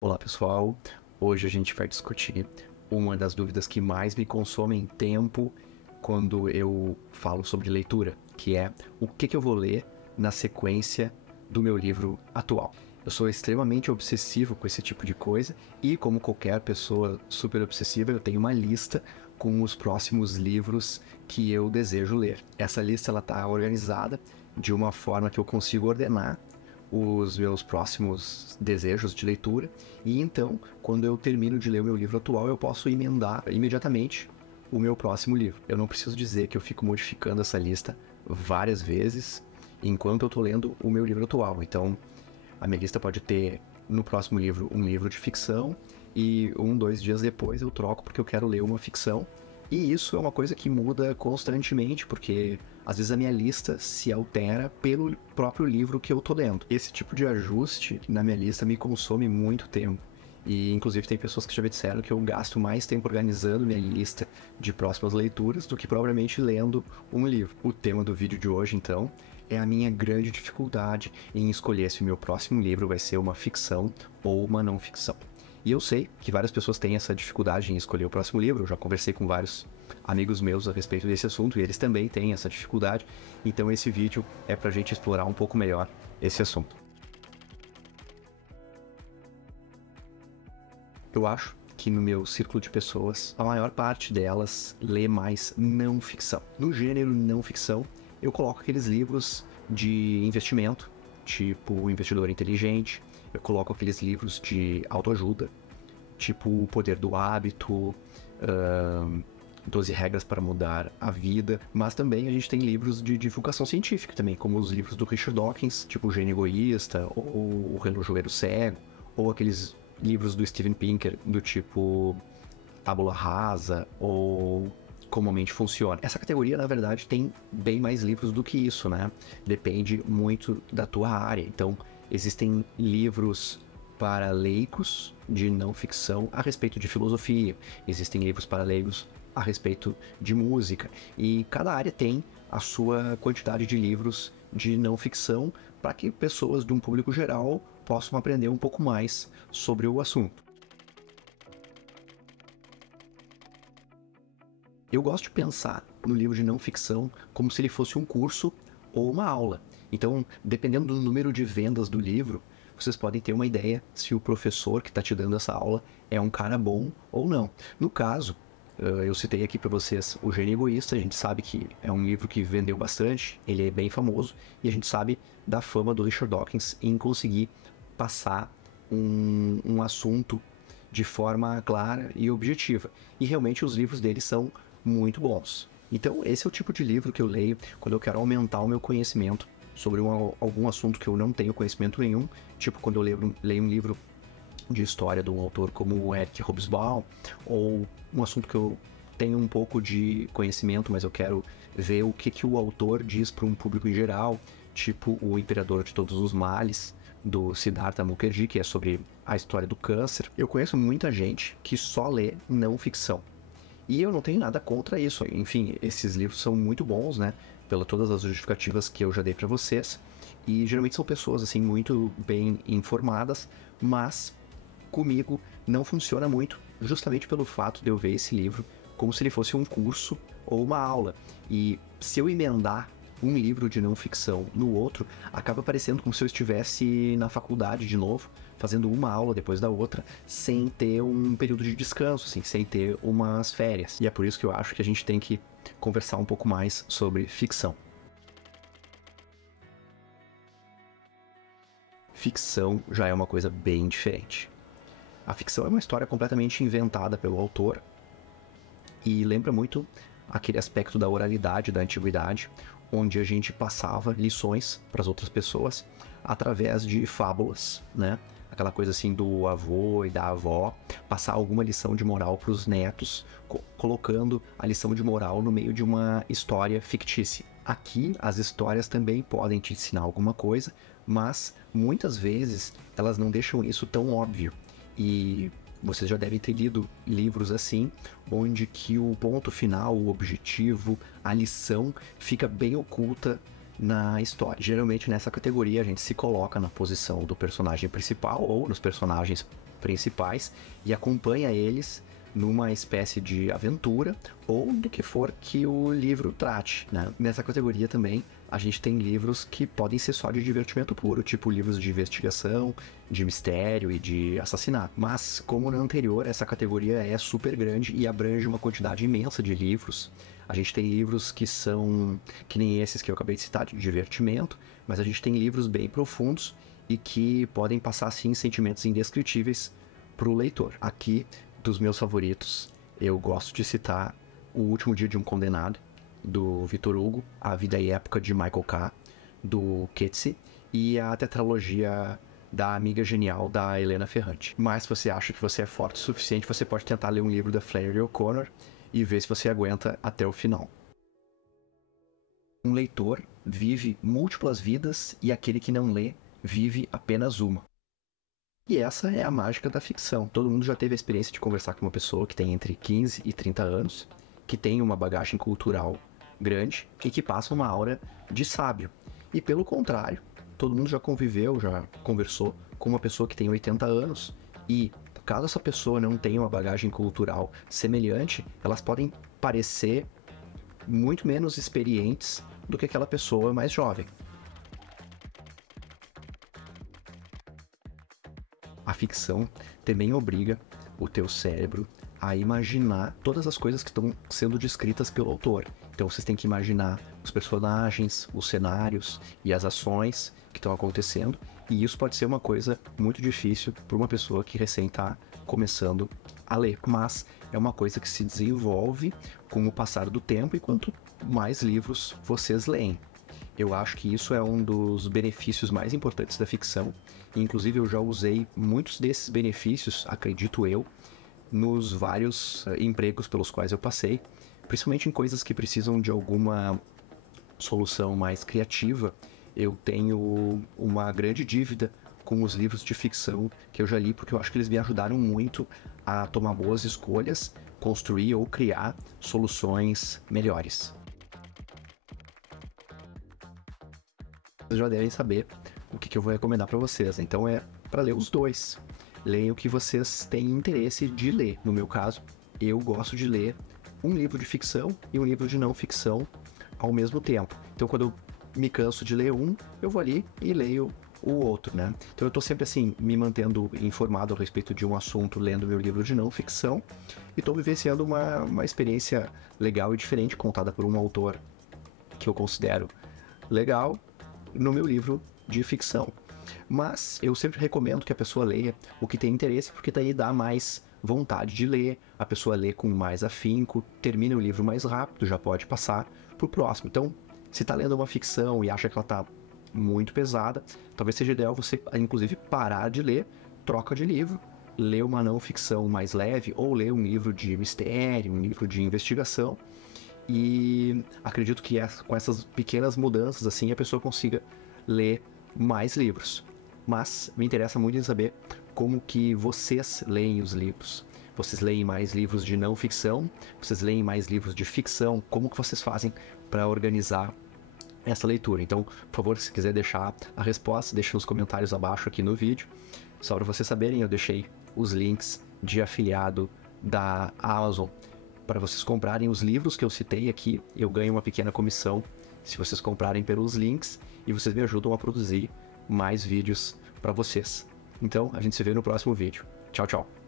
Olá pessoal, hoje a gente vai discutir uma das dúvidas que mais me consomem tempo quando eu falo sobre leitura, que é o que eu vou ler na sequência do meu livro atual. Eu sou extremamente obsessivo com esse tipo de coisa e, como qualquer pessoa super obsessiva, eu tenho uma lista com os próximos livros que eu desejo ler. Essa lista está organizada de uma forma que eu consigo ordenar os meus próximos desejos de leitura, e então, quando eu termino de ler o meu livro atual, eu posso emendar imediatamente o meu próximo livro. Eu não preciso dizer que eu fico modificando essa lista várias vezes enquanto eu estou lendo o meu livro atual. Então, a minha lista pode ter no próximo livro um livro de ficção e 2 dias depois eu troco porque eu quero ler uma ficção. E isso é uma coisa que muda constantemente, porque às vezes a minha lista se altera pelo próprio livro que eu tô lendo. Esse tipo de ajuste na minha lista me consome muito tempo. E inclusive tem pessoas que já me disseram que eu gasto mais tempo organizando minha lista de próximas leituras do que propriamente lendo um livro. O tema do vídeo de hoje, então, é a minha grande dificuldade em escolher se o meu próximo livro vai ser uma ficção ou uma não ficção. E eu sei que várias pessoas têm essa dificuldade em escolher o próximo livro. Eu já conversei com vários amigos meus a respeito desse assunto e eles também têm essa dificuldade. Então esse vídeo é pra gente explorar um pouco melhor esse assunto. Eu acho que no meu círculo de pessoas, a maior parte delas lê mais não ficção. No gênero não ficção, eu coloco aqueles livros de investimento, tipo O Investidor Inteligente. Eu coloco aqueles livros de autoajuda, tipo O Poder do Hábito, 12 Regras para Mudar a Vida. Mas também a gente tem livros de divulgação científica também, como os livros do Richard Dawkins, tipo O Gênio Egoísta, ou O Relojoeiro Cego, ou aqueles livros do Steven Pinker, do tipo Tábula Rasa, ou Como a Mente Funciona. Essa categoria, na verdade, tem bem mais livros do que isso, né? Depende muito da tua área. Então, existem livros para leigos de não ficção a respeito de filosofia. Existem livros para leigos a respeito de música. E cada área tem a sua quantidade de livros de não ficção para que pessoas de um público geral possam aprender um pouco mais sobre o assunto. Eu gosto de pensar no livro de não ficção como se ele fosse um curso ou uma aula. Então, dependendo do número de vendas do livro, vocês podem ter uma ideia se o professor que está te dando essa aula é um cara bom ou não. No caso, eu citei aqui para vocês O Gênio Egoísta. A gente sabe que é um livro que vendeu bastante, ele é bem famoso, e a gente sabe da fama do Richard Dawkins em conseguir passar um assunto de forma clara e objetiva. E realmente os livros dele são muito bons. Então esse é o tipo de livro que eu leio quando eu quero aumentar o meu conhecimento sobre algum assunto que eu não tenho conhecimento nenhum, tipo quando eu leio um livro de história de um autor como o Eric Hobsbawm, ou um assunto que eu tenho um pouco de conhecimento, mas eu quero ver o que o autor diz para um público em geral, tipo O Imperador de Todos os Males, do Siddhartha Mukherjee, que é sobre a história do câncer. Eu conheço muita gente que só lê não ficção. E eu não tenho nada contra isso. Enfim, esses livros são muito bons, né? Pela todas as justificativas que eu já dei para vocês. E geralmente são pessoas, assim, muito bem informadas, mas comigo não funciona muito, justamente pelo fato de eu ver esse livro como se ele fosse um curso ou uma aula. E se eu emendar um livro de não ficção no outro, acaba parecendo como se eu estivesse na faculdade de novo, fazendo uma aula depois da outra, sem ter um período de descanso, assim, sem ter umas férias. E é por isso que eu acho que a gente tem que conversar um pouco mais sobre ficção. Ficção já é uma coisa bem diferente. A ficção é uma história completamente inventada pelo autor e lembra muito aquele aspecto da oralidade da antiguidade, onde a gente passava lições para as outras pessoas através de fábulas, né? Aquela coisa assim do avô e da avó, passar alguma lição de moral para os netos, colocando a lição de moral no meio de uma história fictícia. Aqui, as histórias também podem te ensinar alguma coisa, mas muitas vezes elas não deixam isso tão óbvio. E vocês já devem ter lido livros assim, onde que o ponto final, o objetivo, a lição fica bem oculta na história. Geralmente nessa categoria a gente se coloca na posição do personagem principal ou nos personagens principais e acompanha eles numa espécie de aventura ou do que for que o livro trate, né? Nessa categoria também a gente tem livros que podem ser só de divertimento puro, tipo livros de investigação, de mistério e de assassinato. Mas, como na anterior, essa categoria é super grande e abrange uma quantidade imensa de livros. A gente tem livros que são, que nem esses que eu acabei de citar, de divertimento, mas a gente tem livros bem profundos e que podem passar, sim, sentimentos indescritíveis para o leitor. Aqui, dos meus favoritos, eu gosto de citar O Último Dia de um Condenado, do Victor Hugo, A Vida e Época, de Michael K., do Coetzee, e a tetralogia da Amiga Genial, da Helena Ferrante. Mas se você acha que você é forte o suficiente, você pode tentar ler um livro da Flannery O'Connor e ver se você aguenta até o final. Um leitor vive múltiplas vidas e aquele que não lê vive apenas uma. E essa é a mágica da ficção. Todo mundo já teve a experiência de conversar com uma pessoa que tem entre 15 e 30 anos, que tem uma bagagem cultural grande e que passa uma aura de sábio. E pelo contrário, todo mundo já conviveu, já conversou com uma pessoa que tem 80 anos e, caso essa pessoa não tenha uma bagagem cultural semelhante, elas podem parecer muito menos experientes do que aquela pessoa mais jovem. A ficção também obriga o teu cérebro a imaginar todas as coisas que estão sendo descritas pelo autor. Então vocês têm que imaginar os personagens, os cenários e as ações que estão acontecendo, e isso pode ser uma coisa muito difícil para uma pessoa que recém está começando a ler, mas é uma coisa que se desenvolve com o passar do tempo e quanto mais livros vocês leem. Eu acho que isso é um dos benefícios mais importantes da ficção, e inclusive eu já usei muitos desses benefícios, acredito eu, nos vários empregos pelos quais eu passei, principalmente em coisas que precisam de alguma solução mais criativa. Eu tenho uma grande dívida com os livros de ficção que eu já li, porque eu acho que eles me ajudaram muito a tomar boas escolhas, construir ou criar soluções melhores. Vocês já devem saber o que eu vou recomendar para vocês, então é para ler os dois. Leiam o que vocês têm interesse de ler. No meu caso, eu gosto de ler um livro de ficção e um livro de não ficção ao mesmo tempo. Então, quando eu me canso de ler um, eu vou ali e leio o outro, né? Então, eu tô sempre assim, me mantendo informado a respeito de um assunto, lendo meu livro de não ficção, e tô vivenciando uma experiência legal e diferente, contada por um autor que eu considero legal, no meu livro de ficção. Mas eu sempre recomendo que a pessoa leia o que tem interesse, porque daí dá mais vontade de ler, a pessoa lê com mais afinco, termina o livro mais rápido, já pode passar pro próximo. Então, se tá lendo uma ficção e acha que ela tá muito pesada, talvez seja ideal você, inclusive, parar de ler, troca de livro, lê uma não ficção mais leve, ou lê um livro de mistério, um livro de investigação, e acredito que com essas pequenas mudanças, assim, a pessoa consiga ler mais livros. Mas me interessa muito em saber como que vocês leem os livros. Vocês leem mais livros de não ficção? Vocês leem mais livros de ficção? Como que vocês fazem para organizar essa leitura? Então, por favor, se quiser deixar a resposta, deixe nos comentários abaixo aqui no vídeo. Só para vocês saberem, eu deixei os links de afiliado da Amazon para vocês comprarem os livros que eu citei aqui. Eu ganho uma pequena comissão se vocês comprarem pelos links, e vocês me ajudam a produzir mais vídeos para vocês. Então, a gente se vê no próximo vídeo. Tchau, tchau!